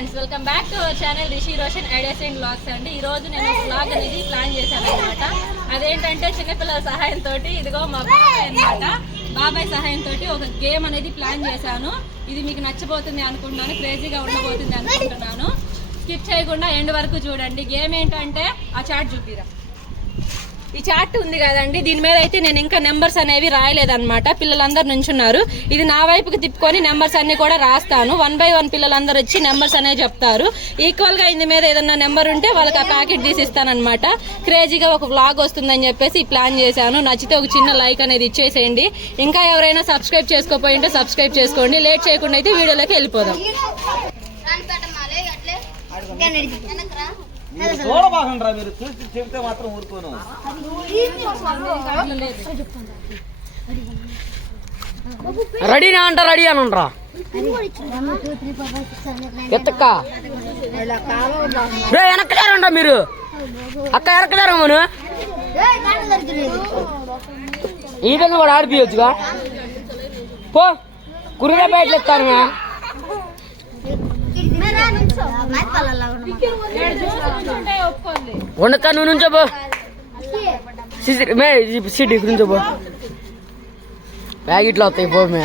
Friends, welcome back to our channel Rishi Roshan ideas and vlogs అండి. ఈ రోజు నేను వ్లాగ్ అనేది ప్లాన్ చేశాను అనమాట. అదేంటంటే చిన్నపిల్లల సహాయంతో ఇదిగో మా బాబాయ్ అనమాట, బాబాయ్ సహాయంతో ఒక గేమ్ అనేది ప్లాన్ చేశాను. ఇది మీకు నచ్చబోతుంది అనుకుంటున్నాను, క్రేజీగా ఉండబోతుంది అనుకుంటున్నాను. స్కిప్ చేయకుండా ఎండ్ వరకు చూడండి. గేమ్ ఏంటంటే ఆ చార్ట్ చూపిరా. ఈ చార్ట్ ఉంది కదండి, దీని మీద అయితే నేను ఇంకా నెంబర్స్ అనేవి రాయలేదన్నమాట. పిల్లలందరూ నుంచున్నారు. ఇది నా వైపుకి తిప్పుకొని నెంబర్స్ అన్ని కూడా రాస్తాను. 1 by 1 పిల్లలందరూ వచ్చి నెంబర్స్ అనేవి చెప్తారు. ఈక్వల్ గా ఇంది మీద ఏదన్నా నెంబర్ ఉంటే వాళ్ళకి ఆ ప్యాకెట్ తీసి ఇస్తానమాట. క్రేజీగా ఒక వ్లాగ్ వస్తుందని చెప్పేసి ప్లాన్ చేశాను. నచ్చితే ఒక చిన్న లైక్ అనేది ఇచ్చేసేయండి. ఇంకా ఎవరైనా సబ్స్క్రైబ్ చేసుకోపోయి ఉంటే సబ్స్క్రైబ్ చేసుకోండి. లేట్ చేయకుండా అయితే వీడియోలోకి వెళ్ళిపోదాం. చూడబాగండ్రా, మీరు చూసి చెప్తే మాత్రం ఊరుకోను. రెడీనా అంట, రెడీ అని అంటారా ఎత్తక్క వెనక్కలేరంట మీరు. అక్క ఎరక్కలేరా మను ఈ విధంగా కూడా ఆడిపోయచ్చుగా. పో కురిగా బయటలు ఇస్తాను. ఉండక నువ్వు నుంచోబో, సీట్ ఇక్కడ నుంచోబో. ప్యాకెట్లు వస్తాయి పో. మే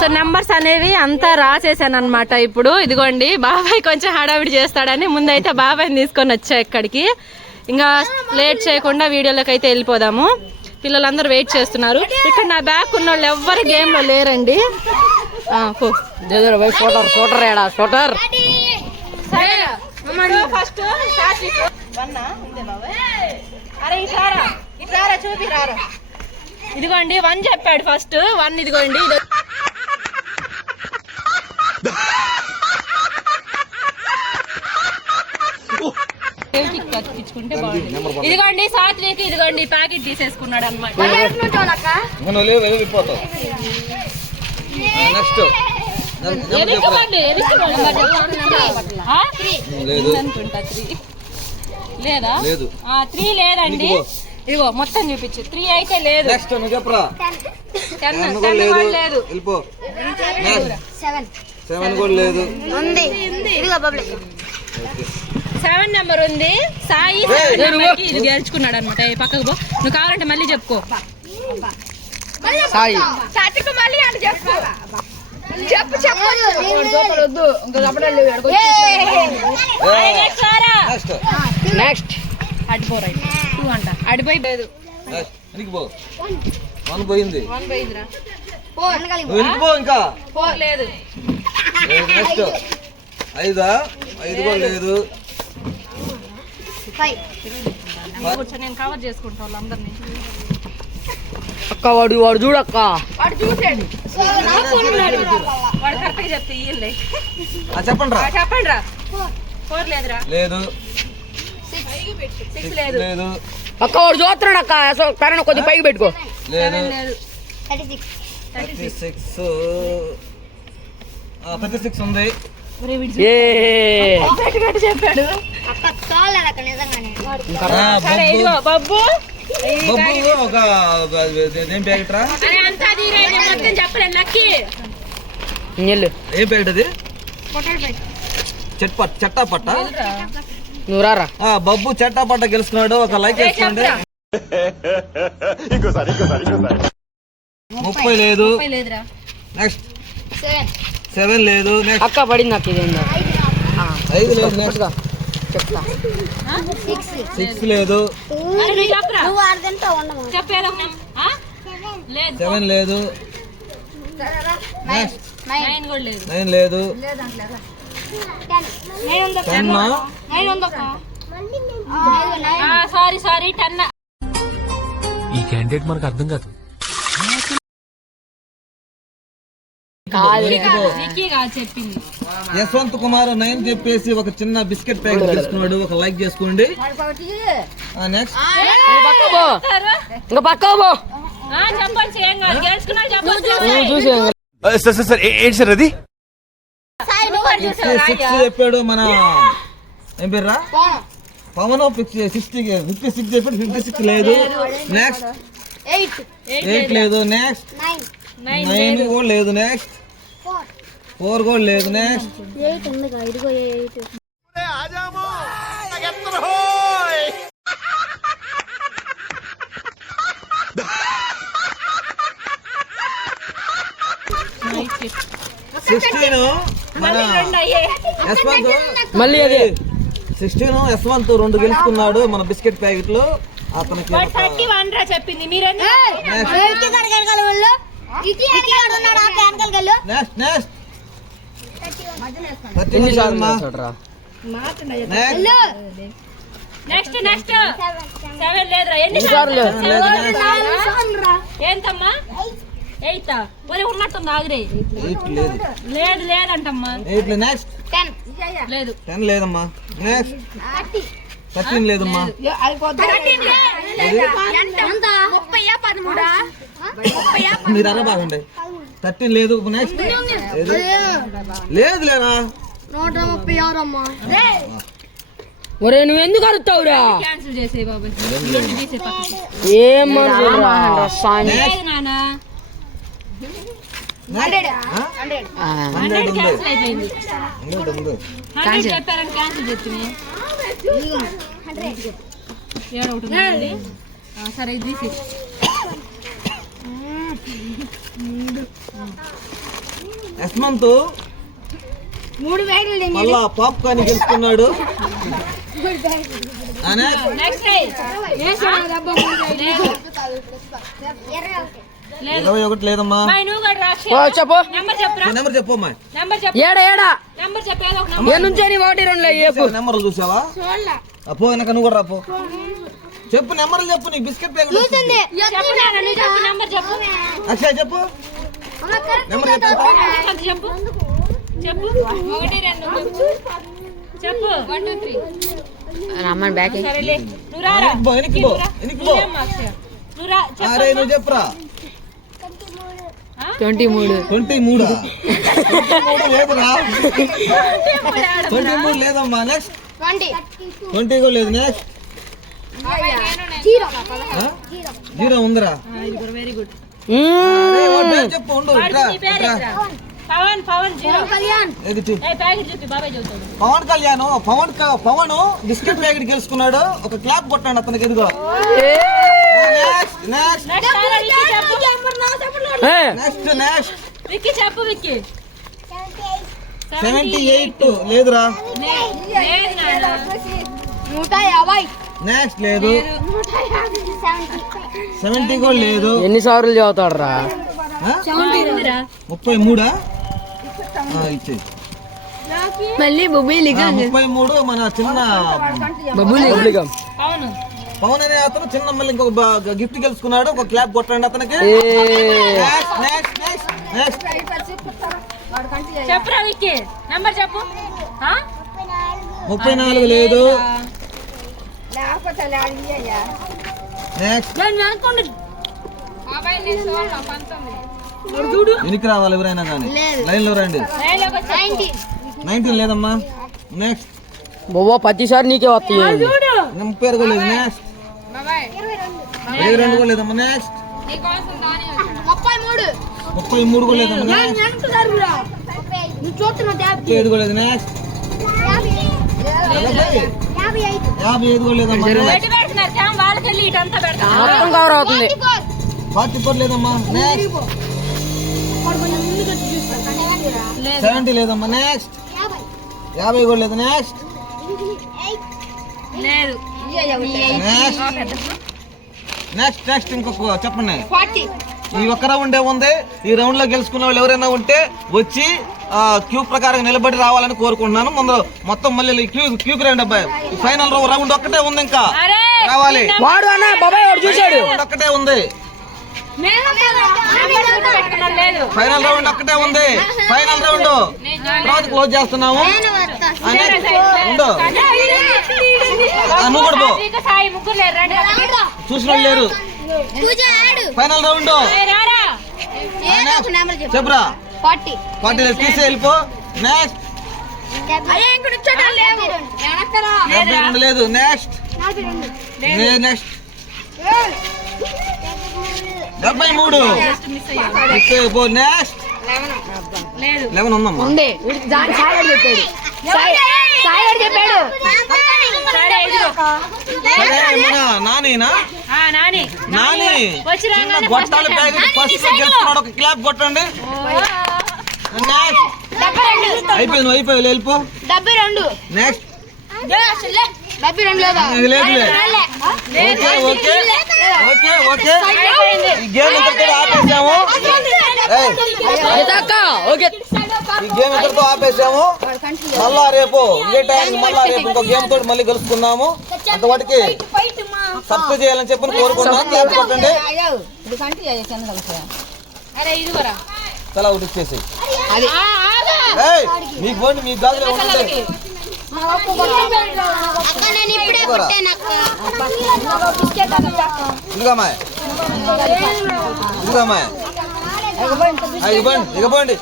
సో నెంబర్స్ అనేవి అంతా రాసేసాను అనమాట. ఇప్పుడు ఇదిగోండి, బాబాయ్ కొంచెం హడావిడి చేస్తాడని ముందైతే బాబాయ్ని తీసుకొని వచ్చా ఇక్కడికి. ఇంకా లేట్ చేయకుండా వీడియోలోకి అయితే వెళ్ళిపోదాము. పిల్లలందరూ వెయిట్ చేస్తున్నారు. ఇక్కడ నా బ్యాగ్ ఉన్న వాళ్ళు ఎవ్వరు గేమ్ లో లేరండి. షూటర్ ఏడా షూటర్. ఫస్ట్ ఇదిగోండి 1 చెప్పాడు ఫస్ట్. 1 ఇదిగోండి. కత్తించుకుంటే బాగుంటుంది. ఇదిగోండి సాత్విక్, ఇదిగోండి ప్యాకెట్ తీసేసుకున్నాడు అనమాట. లేదా 3 లేదండి. ఇదిగో మొత్తం చూపించు. 3 అయితే లేదు. 7 నెంబర్ ఉంది. సాయి ఇది గెలుచుకున్నాడు అనమాట. పక్కకు పో, నువ్వు కావాలంటే మళ్ళీ చెప్పుకో. సాయి మళ్ళీ అంటే చెప్పు. నెక్స్ట్ అడిపోయి 2 అంట. అడిపోయి లేదు. 1 పోయింది. 1 పోయిందిరా. ఇంకా 4 లేదు. నెక్స్ట్ 5 కూడా లేదు. నేను కవర్ చేసుకుంటా వాళ్ళందరినీ. అక్క వాడు చూడక్క, వాడు చూసాడు. వాడు కరెక్ట్ గా చెప్తే ఇయ్యలే. చెప్పండి రా. చెప్పండి రా. 4 లేదురా. లేదు. 6 లేదు. లేదు. అక్క వాడు చూస్తున్నాడు అక్క. కరెంట్ కొద్దిగా పైకి పెట్టుకో. లేదు. 36 36 ఉంది. చెప్పాడు. బబ్బు ఒక ఏం ప్యాకెట్ రా? మొత్తం చెప్పలేదు. లక్కీ ఏం ప్యాకెట్ అది? చెట్టా పట్ట. నువ్వు రారా. బబ్బు చెట్టా పట్ట గెలుస్తున్నాడు. ఒక లైక్ వేసుకోండి. 30 లేదు. నెక్స్ట్ 7 లేదు. నెక్స్ట్ అక్క పడింది నాకు. ఇది 5 లేదు. నెక్స్ట్ చెప్తా. 6 లేదు. 7 లేదు. నెక్స్ట్ 9 లేదు. 10 సారీ 10. ఈ క్యాండిడేట్ మనకు అర్థం కాదు. చెప్పింది యశ్వంత్ కుమార్ 9 చెప్పేసి ఒక చిన్న బిస్కెట్ ప్యాకెట్ తీసుకున్నాడు. ఒక లైక్ చేసుకోండి. నెక్స్ట్ ఇంకా పక్క పో. సార్ ఏంటి సార్ అది? 6 చెప్పాడు మన ఏం పేర్రా పవన్ 56 చెప్పి 56 లేదు. నెక్స్ట్ 8 లేదు. నెక్స్ట్ 9 కూడా లేదు. నెక్స్ట్ 4 కూడా లేదు. నెక్స్ట్ 16 మన యశ్వంత్ మళ్ళీ అది 16 యశ్వంత్ 2 గెలుచుకున్నాడు మన బిస్కెట్ ప్యాకెట్ లో. అతనికి 31 రా చెప్పింది మీరన్నీ. నెక్స్ట్ నెక్స్ట్ ఎన్నిసార్లు నెక్స్ట్ చూడరా నెక్స్ట్ 7 లేదురా. ఎన్నిసార్లు? ఏంటమ్మా 8 ఒరే ఉన్నట్టుంది ఆగ్రే. 8 లేదు. లేదు లేదంటమ్మా. 8 నెక్స్ట్ 10 లేదు. 10 లేదమ్మా. నెక్స్ట్ 13 లేదమ్మా. మీరు అర బాగుండే 13 లేదు. నెక్స్ట్ లేదు లేరా. ఒరే నువ్వు ఎందుకు అరుతావురా? క్యాన్సిల్ చేసే బాబు. తీసే పక్కకి. ఏం మనుషులురా స్వామి. లేదు నాన్న. 100 100 ఉంది. క్యాన్సిల్ అయిపోయింది. 100 ఉంది. 100 చెప్పారని క్యాన్సిల్ చేస్తుంది. ఏడు ఒకటి ఉందండి. సరే ఇది తీసి. యశ్వంత్ మళ్ళా పాప్కార్న్ గెలుచుకున్నాడు. నెక్స్ట్ లేదు. 21 లేదమ్మా. నువ్వు కూడా రా. ఓ చెప్పు. నెంబర్ చెప్పురా. నెంబర్ చెప్పమ్మా. నెంబర్ చెప్పు. ఏడా నెంబర్ చెప్పేది ఒక ఏ నెంబర్. నుంచి 1 2 ఏపు నెంబర్లు చూసావా? అపో వెనక నువ్వు కూడా రాపో. చెప్పు నెంబర్లు చెప్పు. నీకు బిస్కెట్ ప్యాకెట్ వచ్చింది. చెప్పు నాన్న, నువ్వు చెప్పు నెంబర్ చెప్పు. అక్షయ్ చెప్పు నెంబర్ చెప్పు. చెప్పు చెప్పు 1 2 చెప్పు 1 2 3. అమ్మని బ్యాక్ సరేలే నువ్వు రారా. ఎనికి పో. నీవేమ్మా అక్షయ? నువ్వు రా. అరే నువ్వు చెప్పురా. 23 23 లేదురా. 23 లేదమ్మా. నెక్స్ట్ 20 కూడా లేదు. నెక్స్ట్ 0 ఉందిరా. Very good. అరే, వాడి పేరు చెప్పు. ఉండు ఇట్రా, ఇట్రా. పవన్ 0. ఏది చూ. ప్యాకెట్ చూపి బాబాయ్ చెబుతాడు. పవన్ కళ్యాణ్ పవన్ బిస్కెట్ ప్యాకెట్ గెలుచుకున్నాడు. ఒక క్లాప్ కొట్టండి అతనికి. ఎదుగో నెక్స్ట్ నెక్స్ట్ నెక్స్ట్ రారా, విక్కీ చెప్పు. నెక్స్ట్ నెక్స్ట్ విక్కీ చెప్పు విక్కీ. 78 లేదురా. లేదు నాన్న. నెక్స్ట్ లేదు. 70 కూడా లేదు. ఎన్నిసార్లు చదువుతాడు రా? ఉందిరా. 33 ఇచ్చే. మళ్ళీ బొబ్బిలి 33 మన చిన్న బొబ్బిలిగం. అవును. పవన్ అనే అతను చిన్న మళ్ళీ ఇంకొక గిఫ్ట్ గెలుచుకున్నాడు. ఒక క్లాప్ కొట్టండి అతనికి. నెక్స్ట్ నెక్స్ట్ నెక్స్ట్ నెక్స్ట్ చెప్పురా విక్కీ. నంబర్ చెప్పు. 34 లేదు. నెక్స్ట్ ఎనికి రావాలి ఎవరైనా కానీ. లైన్ లో రండి. 19 లేదమ్మా. నెక్స్ట్ బొవ్వ ప్రతిసారి నీకే వస్తాయి. 30 కూడా లేదు. నెక్స్ట్ 22 కూడా లేదమ్మా. నెక్స్ట్ 33 కూడా లేదమ్మా. నెక్స్ట్ 37 కూడా లేదు. నెక్స్ట్ 55 కూడా లేదమ్మా. బయట పెడుతున్నారు క్యామ్ వాళ్ళకి వెళ్ళి ఇటంతా పెడతారు. మొత్తం కవర్ అవుతుంది. 44 లేదమ్మా. నెక్స్ట్ 70 లేదమ్మా. నెక్స్ట్ 50 కూడా లేదు. నెక్స్ట్ లేదు. నెక్స్ట్ నెక్స్ట్ ఇంకొక చెప్పండి. ఈ ఒక్క రౌండ్ ఉంది. ఈ రౌండ్ లో గెలుచుకున్న వాళ్ళు ఎవరైనా ఉంటే వచ్చి క్యూ ప్రకారం నిలబడి రావాలని కోరుకుంటున్నాను. ముందు మొత్తం మళ్ళీ క్యూకి రండి అబ్బాయి. ఫైనల్ రౌండ్ ఒక్కటే ఉంది. ఇంకా రావాలి. వాడు అన్న బాబాయ్ వాడు చూశాడు. ఒక్కటే ఉంది. లేదు. ఫైనల్ రౌండ్ ఒక్కటే ఉంది. ఫైనల్ రౌండ్ తర్వాత క్లోజ్ చేస్తున్నాము. ఉండు. నువ్వు కూడా పో. సాయి ముగ్గురు లేరు. రండి. చూసిన వాళ్ళు లేరు. ఫైనల్ రౌండ్ చెప్పురా. 40 తీసి వెళ్ళిపో. నెక్స్ట్ 72 లేదు. Next next 73. జస్ట్ మిస్ అయ్యాడు. నెక్స్ట్ లేదు 11 ఉందమ్మా. ఉంది దాని సాయి చెప్పాడు సాయి చెప్పాడు సరే ఇదిగో. సరే మన నానినా ఆ, నాని నాని వచ్చి చిన్న రాగానే గొట్టాల first packet Nani first cycle. గెలుచుకున్నాడు. ఒక క్లాప్ కొట్టండి. నెక్స్ట్ అయిపోయింది. నువ్వు అయిపోయి వెళ్ళిపో. 72 నెక్స్ట్ 72 లేదా లేదు. ఓకే ఓకే ఓకే ఓకే ఈ గేమ్ ఇంతటితో ఆపేసాము. ఏయ్, ఓకే ఈ గేమ్ ఇంతటితో ఆపేసాము. మళ్ళా రేపు ఇదే టైం మళ్ళా రేపు ఇంకో గేమ్ తోటి మళ్ళీ కలుసుకుందాము. అంతవాటికి సబ్స్క్రైబ్ చేయాలని చెప్పి కోరుకుంటున్నాను. క్లాప్ కొట్టండి. అరే ఇదిగోరా. తలా ఒకటి ఇచ్చేసి అది ఏయ్, మీకు పోండి. మీ గాజులో ఉండండి. ఇదిగోమ్మాయ్ ఇదిగోమ్మాయ్ ఇగపోండి.